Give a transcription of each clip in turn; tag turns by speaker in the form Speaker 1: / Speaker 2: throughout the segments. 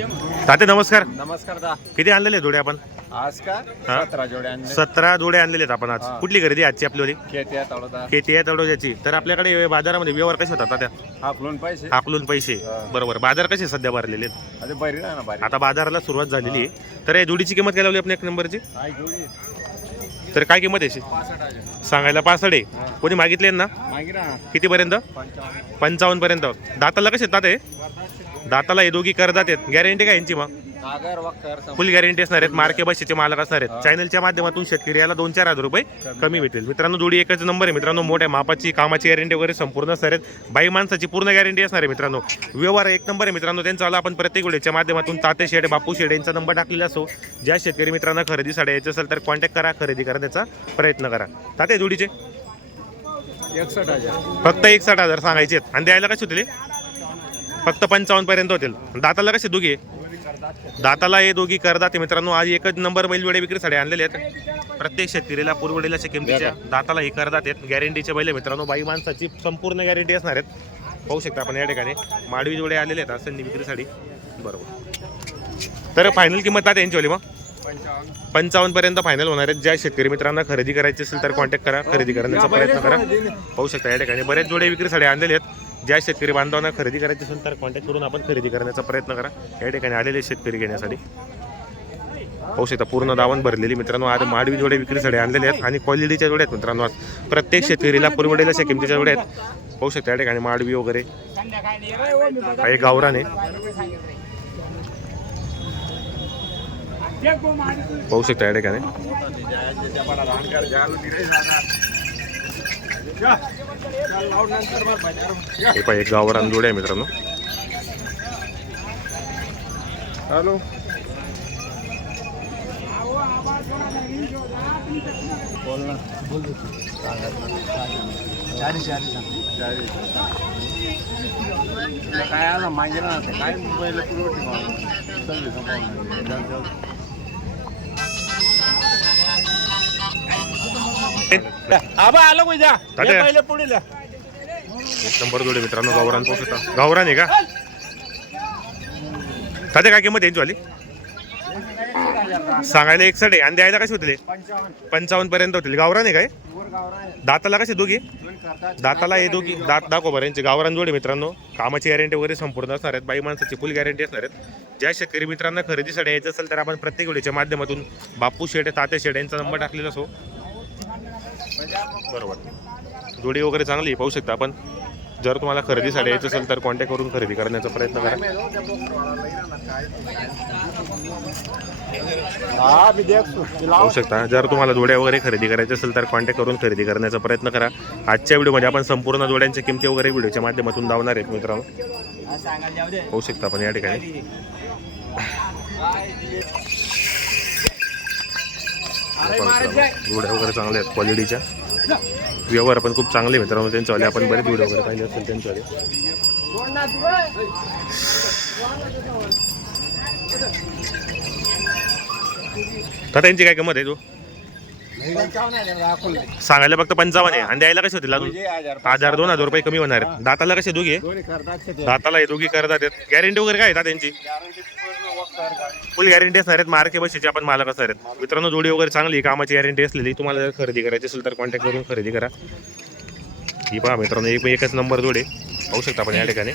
Speaker 1: ताते नमस्कार.
Speaker 2: नमस्कार दा.
Speaker 1: किती आणलेले जोडे आपण?
Speaker 2: आज का?
Speaker 1: हा?
Speaker 2: सतरा जोड्या आणले
Speaker 1: सतरा जोडे आणलेले आहेत आपण आज.
Speaker 2: हा.
Speaker 1: कुठली खरेदी आहे आजची आपली
Speaker 2: तळोदा.
Speaker 1: केटी आहे तडोद्याची तर आपल्याकडे बाजारामध्ये व्यवहार कसे होतात त्या
Speaker 2: हाकलून पैसे.
Speaker 1: आकलून पैसे.
Speaker 2: हा.
Speaker 1: बरोबर. बाजार कसे सध्या भरलेले आहेत?
Speaker 2: अरे बरी ना बारी.
Speaker 1: आता बाजाराला सुरुवात झालेली आहे. तर या जोडीची किंमत काय लावली आपण एक नंबरची?
Speaker 2: आई जोडी?
Speaker 1: तर काय किंमत आहे अशी?
Speaker 2: पासष्ट हजार.
Speaker 1: सांगायला आहे. कोणी मागितले ना
Speaker 2: मागे ना.
Speaker 1: कितीपर्यंत?
Speaker 2: पंचावन्न.
Speaker 1: पंचावन्न पर्यंत दाताला कसे येतात हे? दाताला हे दोघी करदात आहेत. गॅरंटी काय यांची मग?
Speaker 2: सागर वक्कर सम-
Speaker 1: फुल गॅरंटी असणार आहेत. मार्के बशीचे मालक असणार आहेत. चॅनलच्या माध्यमातून शेतकरी याला दोन चार हजार रुपये कमी भेटेल. मित्रांनो जोडी एकच नंबर आहे. मित्रांनो मोठ्या मापाची कामाची गॅरंटी वगैरे संपूर्ण असणार आहेत. बाई माणसाची पूर्ण गॅरंटी असणार आहे मित्रांनो. व्यवहार एक नंबर आहे मित्रांनो. त्यांचा वाला आपण प्रत्येक वेळेच्या माध्यमातून. ताते शेड बापू शेड यांचा नंबर टाकलेला असो. ज्या शेतकरी मित्रांना खरेदीसाठी यायचं असेल तर कॉन्टॅक्ट करा खरेदी करण्याचा प्रयत्न करा. ताते जोडीचे?
Speaker 2: एकसष्ट हजार.
Speaker 1: फक्त एक साठ हजार सांगायचे आहेत. आणि द्यायला कसे होतील हे? फक्त पंचावन्न पर्यंत होतील. दाताला कसे दोघी? दाताला हे दोघी करदात मित्रांनो. आज एकच नंबर बैलवेडे विक्रीसाठी आणलेले आहेत. प्रत्येक शेतकरीला पुरवडेलाच्या किमतीच्या दाताला हे करदात आहेत. गॅरंटीचे बैल मित्रांनो. बाई माणसाची संपूर्ण गॅरंटी असणार आहेत. पाहू शकता आपण या ठिकाणी. माडवी जोडे आलेले आहेत असं विक्रीसाठी. बरोबर. तर फायनल किंमत आहे यांची मग?
Speaker 2: पंचावन्न
Speaker 1: पंचावन्न पर्यंत फायनल होणार आहेत. ज्या शेतकरी मित्रांना खरेदी करायची असेल तर कॉन्टॅक्ट करा. खरेदी करण्याचा प्रयत्न करा. पाहू शकता या ठिकाणी. बरेच जोडे विक्रीसाठी आणलेले आहेत. ज्या शेतकरी बांधवांना खरेदी करायची असेल तर कॉन्टॅक्ट करून आपण खरेदी करण्याचा प्रयत्न करा. या ठिकाणी आलेले शेतकरी घेण्यासाठी. पाऊस येतात पूर्ण दावण भरलेली मित्रांनो आज माडवी जोडे विक्रीसाठी आणलेले आहेत आणि क्वालिटीच्या जोड्या आहेत मित्रांनो. आज प्रत्येक शेतकरीला परवडेल अशा किमतीच्या जोड्या आहेत. पाहू शकता या ठिकाणी माडवी वगैरे. काही गावराने पाहू शकता या ठिकाणी. हे पाहिजे एक गावरान जोडे आहे मित्रांनो.
Speaker 2: हॅलो. बोल ना. काय आला? मागे ना काय मुंबईला पुरवठी? आबा आलो कोणत्या
Speaker 1: तात्या.
Speaker 2: पहिले पुढे
Speaker 1: एक नंबर जोडे मित्रांनो गावरान पाहू शकता. गावरान आहे का? तात्या काय किंमत यांची वाली? सांगायला एकसठ आहे. आणि द्यायला कसे होतील?
Speaker 2: पंचावन्न
Speaker 1: पर्यंत होतील. गावरान आहे काय? दाताला कसे दोघी? दाताला हे दोघी. दात दाखव बरं यांचे गावरान जोडे मित्रांनो. कामाची गॅरंटी वगैरे संपूर्ण असणार आहेत. बाई माणसाची फुल गॅरंटी असणार आहेत. ज्या शेतकरी मित्रांना खरेदीसाठी यायचं असेल तर आपण प्रत्येक वेळेच्या माध्यमातून बापू शेड तात्या शेड यांचा नंबर टाकलेला असो. बरोबर. जोडी वगैरे चांगली पाहू शकता आपण. जर तुम्हाला खरेदीसाठी यायचं असेल तर कॉन्टॅक्ट करून खरेदी करण्याचा प्रयत्न करा.
Speaker 2: हा
Speaker 1: पाहू शकता. जर तुम्हाला जोड्या वगैरे खरेदी करायचे असेल तर कॉन्टॅक्ट करून खरेदी करण्याचा प्रयत्न करा. आजच्या व्हिडिओमध्ये आपण संपूर्ण जोड्यांच्या किमती वगैरे व्हिडिओच्या माध्यमातून लावणार आहेत मित्रांनो. पाहू शकता आपण या ठिकाणी. जोड्या वगैरे चांगल्या आहेत क्वालिटीच्या व्यवहार पण खूप चांगले आहे मित्रांनो त्यांच्यावाले आपण बरेच व्हिडिओ वगैरे पाहिले असेल त्यांच्यावाले तर त्यांची काय किंमत आहे तू? सांगायला फक्त पंचावन्न आहे. आणि द्यायला कसे होतील अजून? हजार दोन हजार रुपये कमी होणार आहेत. दाताला कसे दोघी? दाताला हे दोघी करतात. गॅरंटी वगैरे काय आहे त्यांची फुल गॅरंटी असणार आहेत. मार्के बशीचे आपण मालक असणार आहेत. मित्रांनो जोडी वगैरे चांगली कामाची गॅरंटी असलेली. तुम्हाला जर खरेदी करायची असेल तर कॉन्टॅक्ट करून खरेदी करा. ही पहा मित्रांनो एक एकच नंबर जोडे. पाहू शकता आपण या ठिकाणी.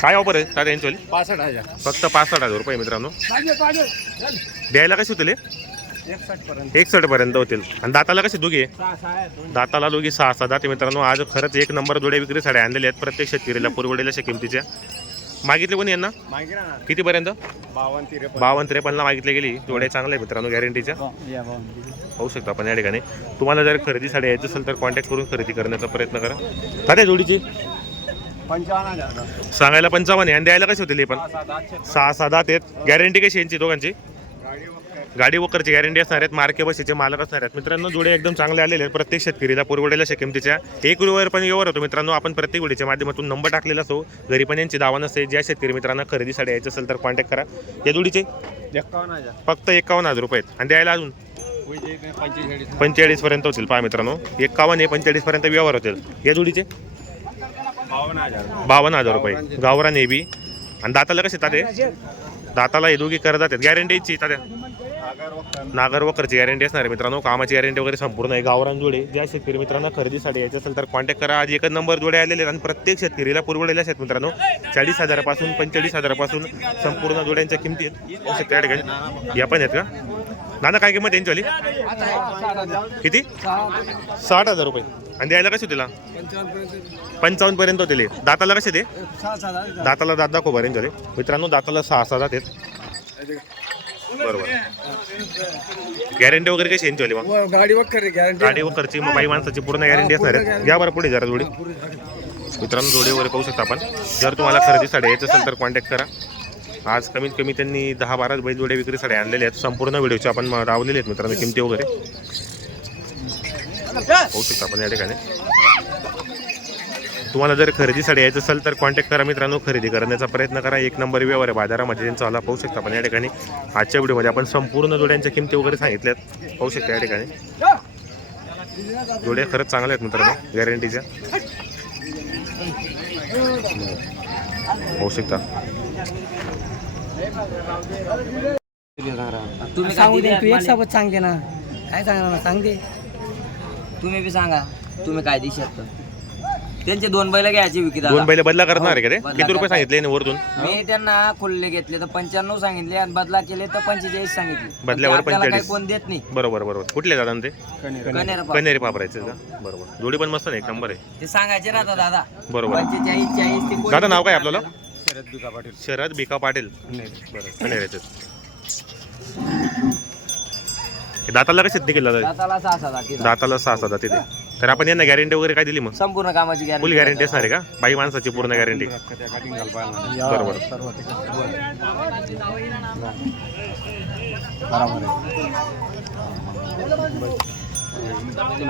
Speaker 1: काय ऑफर आहे? दादा यांची
Speaker 2: पासष्ट हजार.
Speaker 1: फक्त पासष्ट हजार रुपये मित्रांनो. द्यायला कसे होतील?
Speaker 2: एकसष्ट पर्यंत
Speaker 1: होतील. आणि दाताला कसे दोघी? दाताला दोघी सहा सहा दाते मित्रांनो. आज खरंच एक नंबर विक्री साड्या आणलेल्या आहेत. प्रत्येक शेतकरीला पुरवडेल अशा किमतीच्या. मागितले कोणी यांना?
Speaker 2: मागे ना
Speaker 1: कितीपर्यंत?
Speaker 2: बावन्न त्रेपन्न.
Speaker 1: बावन्न त्रेपन्नला मागितले गेली. जोड्या चांगल्या आहे मित्रांनो गॅरंटीच्या पाहू शकता आपण या ठिकाणी. तुम्हाला जर खरेदीसाठी यायचं असेल तर कॉन्टॅक्ट करून खरेदी करण्याचा प्रयत्न करा. काय जोडीची? सांगायला पंचावन्न आणि द्यायला कशी होतील पण?
Speaker 2: सहा
Speaker 1: दात आहेत. गॅरंटी कशी यांची दोघांची?
Speaker 2: गाडी
Speaker 1: वकरची गॅरंटी असणार आहेत मार्के बसीचे मालक असणार आहेत. मित्रांनो जोडे एकदम चांगले आलेले आहेत. प्रत्येक शेतकरीला पुरवडेल किमतीच्या एक रुपयावर पण व्यवहार होतो. मित्रांनो आपण प्रत्येक वेळीच्या माध्यमातून नंबर टाकलेला असो घरी पण यांची दावा नसते. ज्या शेतकरी मित्रांना खरेदीसाठी यायचं असेल तर कॉन्टॅक्ट करा. या जोडीचे?
Speaker 2: एकावन्न हजार.
Speaker 1: फक्त एकावन्न हजार रुपये आहेत. आणि द्यायला अजून?
Speaker 2: पंचेचाळीस
Speaker 1: पर्यंत होतील पहा मित्रांनो. एकावन्न हे पंचेचाळीस पर्यंत व्यवहार होतील. या जोडीचे?
Speaker 2: बावन्न हजार.
Speaker 1: बावन्न हजार रुपये. गावरान हे बी. आणि दाताला कसे ताते दाताला हे दोघी करतात गॅरंटीची तात्या. नागर वकरची गॅरंटी असणार आहे. मित्रांनो कामाची गॅरंटी वगैरे संपूर्ण आहे. गावरान जोडे ज्या शेतकरी मित्रांना खरेदीसाठी यायचं असेल तर कॉन्टॅक्ट करा. आज एकच नंबर जोडे आलेले आहेत आणि प्रत्येक शेतकरीला पुरवलेल्या आहेत मित्रांनो. चाळीस हजारापासून पंचेचाळीस हजारापासून संपूर्ण जोड्यांच्या किमती आहेत. पाहू शकता या ठिकाणी या पण आहेत का? नाना काय किंमत यांची वाली? किती? साठ हजार रुपये. आणि द्यायला कसे तिला पंचावन्न पर्यंत होते दाताला कसे ते? दाताला दात दाखव झाले मित्रांनो दाताला सहा सहा दात आहेत. बरोबर. गॅरंटी वगैरे कशी यांची वाली मग?
Speaker 2: गाडी वक करे गॅरंटी
Speaker 1: गाडी व खर्ची मग बाई माणसाची पूर्ण गॅरंटी असणार आहे. घ्या बरं पुढे जरा जोडी. मित्रांनो जोडी वगैरे पाहू शकता आपण. जर तुम्हाला खरेदीसाठी यायचं असेल तर कॉन्टॅक्ट करा. आज कमीत कमी त्यांनी दहा बारा बैल जोडे विक्रीसाठी आणलेले आहेत. संपूर्ण व्हिडिओचे आपण लावलेले आहेत मित्रांनो किमती वगैरे. पाहू शकता आपण या ठिकाणी. तुम्हाला जर खरेदीसाठी यायचं असेल तर कॉन्टॅक्ट करा मित्रांनो खरेदी करण्याचा प्रयत्न करा. एक नंबर व्यवहार आहे. बाजारामध्ये त्यांचा आला पाहू शकता आपण या ठिकाणी. आजच्या व्हिडिओमध्ये आपण संपूर्ण जोड्यांच्या किमती वगैरे सांगितल्यात पाहू शकता या ठिकाणी. जोड्या खरंच चांगल्या आहेत मित्रांनो गॅरंटीच्या होऊ शकता.
Speaker 3: तुम्ही
Speaker 4: सांगू दे तू एक सोबत सांगते ना. काय सांगणार ना सांग दे.
Speaker 3: तुम्ही बी सांगा. तुम्ही काय देऊ शकता त्यांचे दोन बैल घ्यायचे विकत
Speaker 1: दोन बैल बदला करणार आहे का ते? किती रुपये. सांगितले वरतून?
Speaker 3: मी त्यांना खुल्ले घेतले तर पंच्याण्णव सांगितले आणि बदला केले तर पंचेचाळीस सांगितले.
Speaker 1: बदल्यावर
Speaker 3: पण ते आपल्याला काही
Speaker 1: 45.
Speaker 3: कोण देत नाही.
Speaker 1: बरोबर बरोबर. कुठले दादा ते. कन्हेरी पापरायचे का? बरोबर. जोडी पण मस्त नाही एक नंबर आहे.
Speaker 3: ते सांगायचे राहता दादा.
Speaker 1: बरोबर.
Speaker 3: पंचेचाळीस चाळीस ते कोणी
Speaker 1: दादा नाव काय आपल्याला?
Speaker 2: शरद दुका पाटील.
Speaker 1: शरद भिका पाटील. बरं. कन्हेरीचे दाताला कसे निघेल दादा
Speaker 3: दाताला सहा सहा जाती
Speaker 1: दाताला सहा सहा तिथे तर आपण यांना गॅरंटी वगैरे काय दिली मग?
Speaker 3: संपूर्ण कामाची
Speaker 1: फुल
Speaker 3: गॅरंटी
Speaker 1: गॅरंटी असणार आहे का? बाई माणसाची पूर्ण गॅरंटी बरोबर.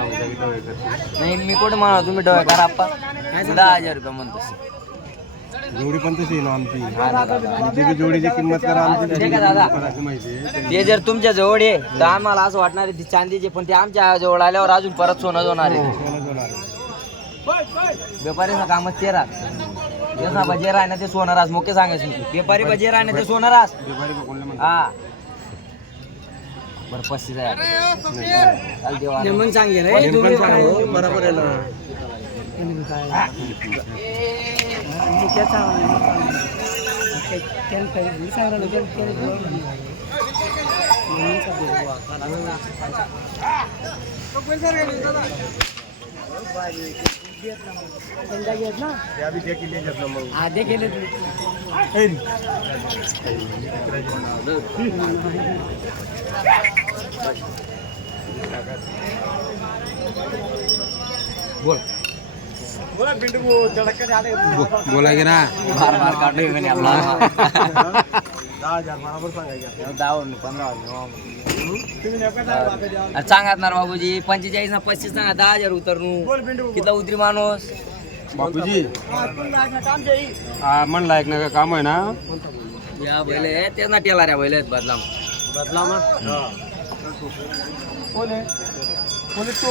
Speaker 3: नाही मी कुठे म्हणा तुम्ही डोळे करा आप्पा दहा हजार रुपये म्हणतो
Speaker 2: जोडी पण तशी आहे ना आमची. आणि ती बी जोडीची किंमत करा आमची
Speaker 3: ठीक आहे दादा.
Speaker 2: करायची माहिती आहे.
Speaker 3: ते जर तुमच्या जवळ आहे तर आम्हाला असं वाटणार आहे ती चांदीचे पण ते आमच्या जवळ आल्यावर अजून परत सोनं होणार आहे.
Speaker 2: सोनं सोनं आहे.
Speaker 3: व्यापारीचा कामच तेरा जसा बजेरा आहे ना ते सोनं रास मोके सांगायचं मी. व्यापारी बजेरा आहे ना ते सोनं रास
Speaker 2: व्यापारी बा कोणला म्हणतात?
Speaker 3: हा. बरं पस्तीस आहे चाल देवा.
Speaker 4: नेमन सांगे रे
Speaker 2: पण सांगा, बरोबर आहे ना.
Speaker 4: आधे गेले तू
Speaker 2: बोला की ना.
Speaker 3: बार बार काढलो हे म्हणे आपला.
Speaker 2: दहा हजार बरोबर सांगायचे
Speaker 3: दहावर पंधरा सांगत ना बाबूजी पंचेचाळीस ना पस्तीस ना दहा हजार उतरणू किती उतरी माणूस?
Speaker 2: बापूजी. हा म्हणला एक ना काम आहे ना?
Speaker 3: या बैल आहे, तेच ना टेला रे बैल आहेत बदला
Speaker 2: बदला मग कोण आहे? पोलीस तो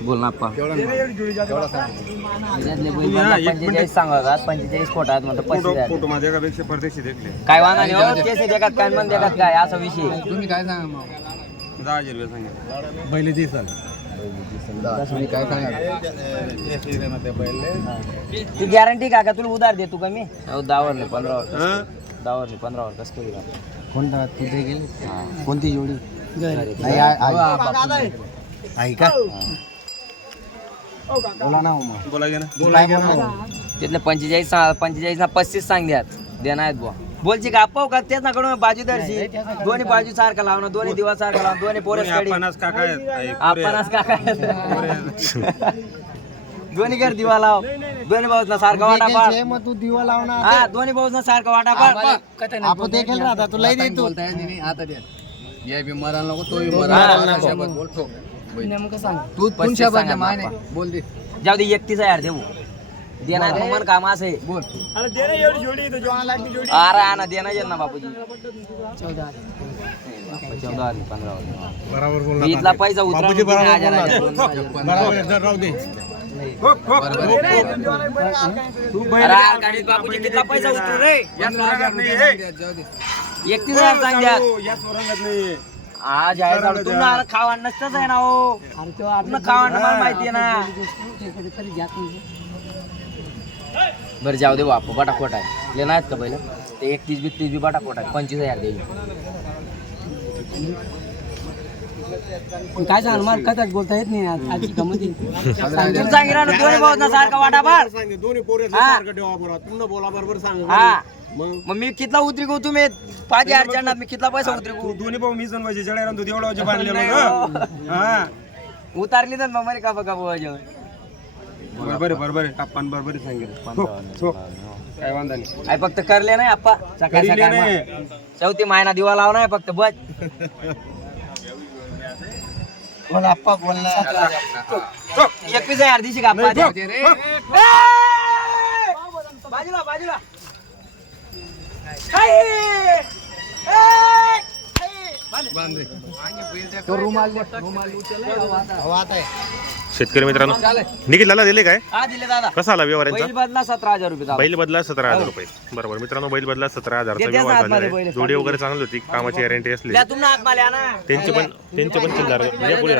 Speaker 3: बैल
Speaker 2: मिनिट.
Speaker 3: पंचेचाळीस सांगतात पंचेचाळीस म्हणतात पस्तीस
Speaker 2: फोटो परदेशी देखले
Speaker 3: काय वाहना नाही हो केस देखात काय मन देखात काय? असा विषय
Speaker 2: तुम्ही काय सांगा मग? दहा हजार रुपये सांगितलं पहिले दिसल काय
Speaker 3: ती गॅरंटी का का? तुला उधार देतो का मी? हो दहावर नाही पंधरावर दहावर नाही पंधरावर कसं काही
Speaker 2: कोणता? तुझे गेले? कोणती जोडी? आहे का बोला ना मग बोला गे ना. बोला
Speaker 3: तिथले पंचेचाळीस पंचेचाळीस ना पस्तीस सांग द्यात देणार बुवा. बोलची का आप्पा का तेच ना कडून बाजूदारशी दोन्ही बाजू सारखा लावणं दोन्ही दिवस सारखा लावणं दोन्ही पोरस कडी
Speaker 2: पन्नास काका आहेत. आहे,
Speaker 3: आपणच दोन्ही घर दिवा लाव. दोन्ही भाऊस ना सारखा वाटा पाड.
Speaker 2: मग तू दिवा लावणार
Speaker 3: हा दोन्ही भाऊस ना सारखा वाटा पाड.
Speaker 2: आपण देखील राहता देतो.
Speaker 3: हा.
Speaker 4: नेमकं सांग.
Speaker 2: तू
Speaker 3: पस्तीस सांगा बाप्पा.
Speaker 2: बोल दे.
Speaker 3: जाऊ दे एकतीस हजार देऊ. देणार मग मन काम असं आहे
Speaker 2: बोल
Speaker 3: अरे आणा देणार येईल ना बापूजी.
Speaker 4: चौदा.
Speaker 3: बाप्पा, चौदा हजार, पंधरा.
Speaker 2: बरोबर
Speaker 3: मी इथला पैसा उतरा हजार हजार.
Speaker 2: राहू दे.
Speaker 3: अरे यार, गाडीत बापूजी कितला पैसा उतरू रे. एकतीस हजार सांग द्या आज आहे जाऊ तुम्हाला खावा नसतंच आहे ना हो
Speaker 4: तो
Speaker 3: पूर्ण खावा मला माहिती आहे ना
Speaker 4: घ्या तुम्ही
Speaker 3: बरं जाऊ दे बापू बटा खोट आहे ले नाहीत का पहिलं ते एकतीस बी बटा खोट आहे पंचवीस हजार देईल
Speaker 4: काय सांग मला कथाच बोलता येत नाही आज आजची गमत
Speaker 3: सांग. ना दोन्ही भाऊ ना सारखा वाटा बाळ
Speaker 2: दोन्ही पोरे
Speaker 3: हा.
Speaker 2: सारखं ठेवा बरोबर तुम्ही बोला बरोबर सांग.
Speaker 3: हा.
Speaker 2: मग?
Speaker 3: मग मी कितला उतरी गो तुम्ही? पाच चढणार मी कितला पैसा उतरी गो
Speaker 2: दोन्ही भाऊ मी जण म्हणजे जडेरा तू बांधलेलो हा.
Speaker 3: उतारली तर मग मला का बघा बुवा जेवण.
Speaker 2: बरोबर आहे बरोबर आहे. आपण बरोबर आहे सांगेल काय वांधा नाही.
Speaker 3: आई फक्त करले नाही आप्पा. सकाळी
Speaker 2: करीले
Speaker 3: सकाळी
Speaker 2: नाही.
Speaker 3: मग. चौथी महिना दिवा लाव नाही फक्त बस. एकवीस हजार दिशी का आप्पा? ए! बाजूला बाजूला!
Speaker 1: शेतकरी मित्रांनो निखिलाला दिले काय?
Speaker 3: हा दिले दादा.
Speaker 1: कसा आला व्यवहार
Speaker 3: बैल
Speaker 1: यांचा
Speaker 3: बदला सतरा हजार रुपये.
Speaker 1: बैल बदला सतरा हजार रुपये. बरोबर मित्रांनो बैल बदला सतरा
Speaker 3: देत्याच
Speaker 1: व्यवहार झालेला आहे. जोडी वगैरे चांगली होती कामाची गॅरंटी असली. त्यांचे पण त्यांचे पण चिल्लार पुढे